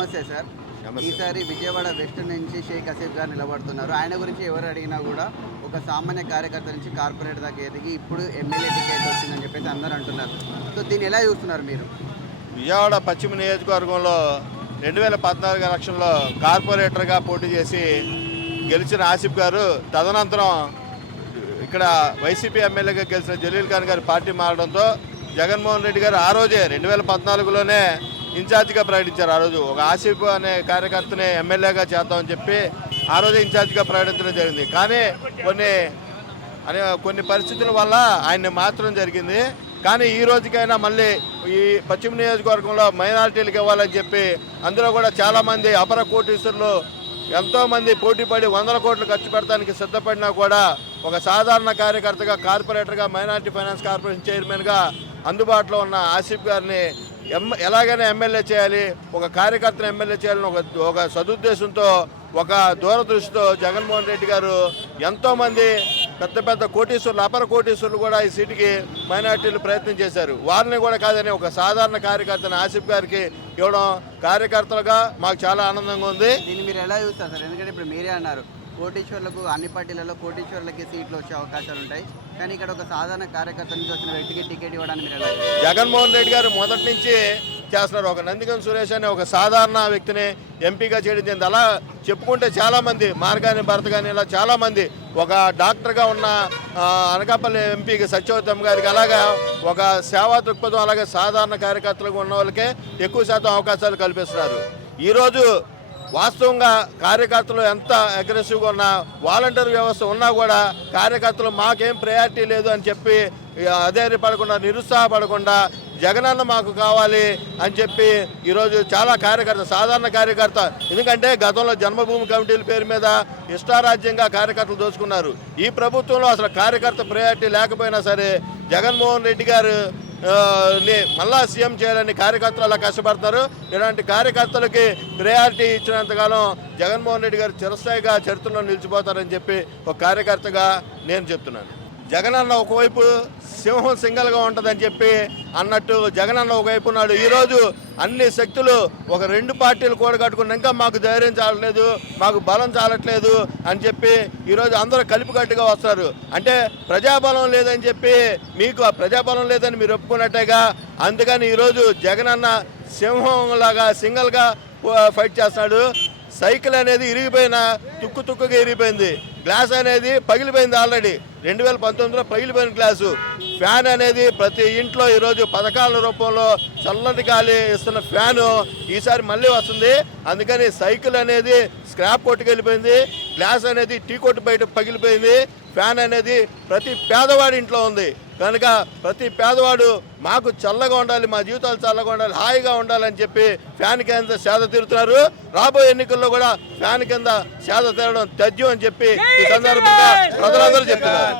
నమస్తే సార్. ఈసారి విజయవాడ వెస్ట్ నుంచి షేక్ హసీఫ్ గారు నిలబడుతున్నారు. ఆయన గురించి ఎవరు అడిగినా కూడా ఒక సామాన్య కార్యకర్త నుంచి కార్పొరేట్ దాకా ఎదిగి ఇప్పుడు ఎమ్మెల్యే టికెట్ వచ్చిందని చెప్పేసి అందరూ అంటున్నారు. సో దీన్ని ఎలా చూస్తున్నారు మీరు? విజయవాడ పశ్చిమ నియోజకవర్గంలో 2014 ఎలక్షన్లో కార్పొరేటర్గా పోటీ చేసి గెలిచిన ఆసిఫ్ గారు తదనంతరం ఇక్కడ వైసీపీ ఎమ్మెల్యేగా గెలిచిన జలీల్ ఖాన్ గారి పార్టీ మారడంతో జగన్మోహన్ రెడ్డి గారు ఆ రోజే 2014లోనే ఇన్ఛార్జిగా ప్రకటించారు. ఆ రోజు ఒక ఆసిఫ్ అనే కార్యకర్తని ఎమ్మెల్యేగా చేద్దామని చెప్పి ఆ రోజే ఇన్ఛార్జిగా ప్రకటించడం జరిగింది. కానీ కొన్ని పరిస్థితుల వల్ల ఆయన్ని మార్చడం జరిగింది. కానీ ఈ రోజుకైనా మళ్ళీ ఈ పశ్చిమ నియోజకవర్గంలో మైనారిటీలకు ఇవ్వాలని చెప్పి అందులో కూడా చాలామంది అపర కోటీశ్వరులు ఎంతోమంది పోటీపడి 100 కోట్లు ఖర్చు పెడతానికి సిద్ధపడినా కూడా ఒక సాధారణ కార్యకర్తగా కార్పొరేటర్గా మైనారిటీ ఫైనాన్స్ కార్పొరేషన్ చైర్మన్గా అందుబాటులో ఉన్న ఆసిఫ్ గారిని ఎలాగైనా ఎమ్మెల్యే చేయాలి, ఒక కార్యకర్తను ఎమ్మెల్యే చేయాలని ఒక సదుద్దేశంతో ఒక దూరదృష్టితో జగన్మోహన్ రెడ్డి గారు ఎంతోమంది పెద్ద పెద్ద కోటీశ్వరులు అపర కోటీశ్వరులు కూడా ఈ సీటుకి మైనార్టీలు ప్రయత్నం చేశారు. వారిని కూడా కాదని ఒక సాధారణ కార్యకర్తని ఆసిఫ్ గారికి ఇవ్వడం కార్యకర్తలుగా మాకు చాలా ఆనందంగా ఉంది. దీన్ని మీరు ఎలా చూస్తారు సార్? ఎందుకంటే ఇప్పుడు మీరే అన్నారు కోటీశ్వర్లకు అన్ని పార్టీలలో కోటీశ్వర్లకి సీట్లు వచ్చే అవకాశాలు ఉంటాయి, కానీ ఇక్కడ ఒక సాధారణ కార్యకర్త నుంచి వచ్చిన వ్యక్తికి టికెట్ ఇవ్వడానికి మీరు ఎలా? జగన్మోహన్ రెడ్డి గారు మొదటి నుంచి చేస్తున్నారు. ఒక నందిగం సురేష్ అనే ఒక సాధారణ వ్యక్తిని ఎంపీగా చేయడం జరిగింది. అలా చెప్పుకుంటే చాలామంది మార్గాని భరత్ కానీ ఇలా చాలామంది ఒక డాక్టర్గా ఉన్న అనకాపల్లి ఎంపీకి సత్యవతమ్మ గారికి అలాగా ఒక సేవా దృక్పథం అలాగే సాధారణ కార్యకర్తలుగా ఉన్న వాళ్ళకే ఎక్కువ శాతం అవకాశాలు కల్పిస్తున్నారు. ఈరోజు వాస్తవంగా కార్యకర్తలు ఎంత అగ్రెసివ్గా ఉన్నా వాలంటీర్ వ్యవస్థ ఉన్నా కూడా కార్యకర్తలు మాకేం ప్రయారిటీ లేదు అని చెప్పి అధైర్యపడకుండా నిరుత్సాహపడకుండా జగనన్న మాకు కావాలి అని చెప్పి ఈరోజు చాలా కార్యకర్త సాధారణ కార్యకర్త, ఎందుకంటే గతంలో జన్మభూమి కమిటీల పేరు మీద ఇష్టారాజ్యంగా కార్యకర్తలు దోచుకున్నారు. ఈ ప్రభుత్వంలో అసలు కార్యకర్త ప్రయారిటీ లేకపోయినా సరే జగన్మోహన్ రెడ్డి గారు మళ్ళా సీఎం చేయాలని కార్యకర్తలు అలా కష్టపడతారు. ఇలాంటి కార్యకర్తలకి ప్రయారిటీ ఇచ్చినంతకాలం జగన్మోహన్ రెడ్డి గారు చిరస్థాయిగా చరిత్రలో నిలిచిపోతారని చెప్పి ఒక కార్యకర్తగా నేను చెప్తున్నాను. జగనన్న ఒకవైపు సింహం సింగల్గా ఉంటుందని చెప్పి అన్నట్టు జగనన్న ఒకవైపు ఉన్నాడు. ఈరోజు అన్ని శక్తులు ఒక 2 పార్టీలు కూడగట్టుకుని ఇంకా మాకు ధైర్యం చాలట్లేదు, మాకు బలం చాలట్లేదు అని చెప్పి ఈరోజు అందరూ కలిపికట్టుగా వస్తారు. అంటే ప్రజాబలం లేదని చెప్పి మీకు ఆ ప్రజాబలం లేదని మీరు ఒప్పుకున్నట్టేగా. అందుకని ఈరోజు జగనన్న సింహంలాగా సింగల్గా ఫైట్ చేస్తున్నాడు. సైకిల్ అనేది తుక్కుగా ఇరిగిపోయింది, గ్లాస్ అనేది పగిలిపోయింది. ఆల్రెడీ 2019లో పగిలిపోయిన గ్లాసు. ఫ్యాన్ అనేది ప్రతి ఇంట్లో ఈరోజు పథకాల రూపంలో చల్లటి గాలి ఇస్తున్న ఫ్యాను ఈసారి మళ్ళీ వస్తుంది. అందుకని సైకిల్ అనేది స్క్రాప్ కొట్టుకెళ్ళిపోయింది, గ్లాస్ అనేది టీ కొట్టు బయట పగిలిపోయింది, ఫ్యాన్ అనేది ప్రతి పేదవాడి ఇంట్లో ఉంది. కనుక ప్రతి పేదవాడు మాకు చల్లగా ఉండాలి, మా జీవితాలు చల్లగా ఉండాలి, హాయిగా ఉండాలని చెప్పి ఫ్యాన్ కింద సేద తీరుతున్నారు. రాబోయే ఎన్నికల్లో కూడా ఫ్యాన్ కింద సేద తీరడం తథ్యం అని చెప్పి ఈ సందర్భంగా ప్రజలందరూ చెప్తున్నారు.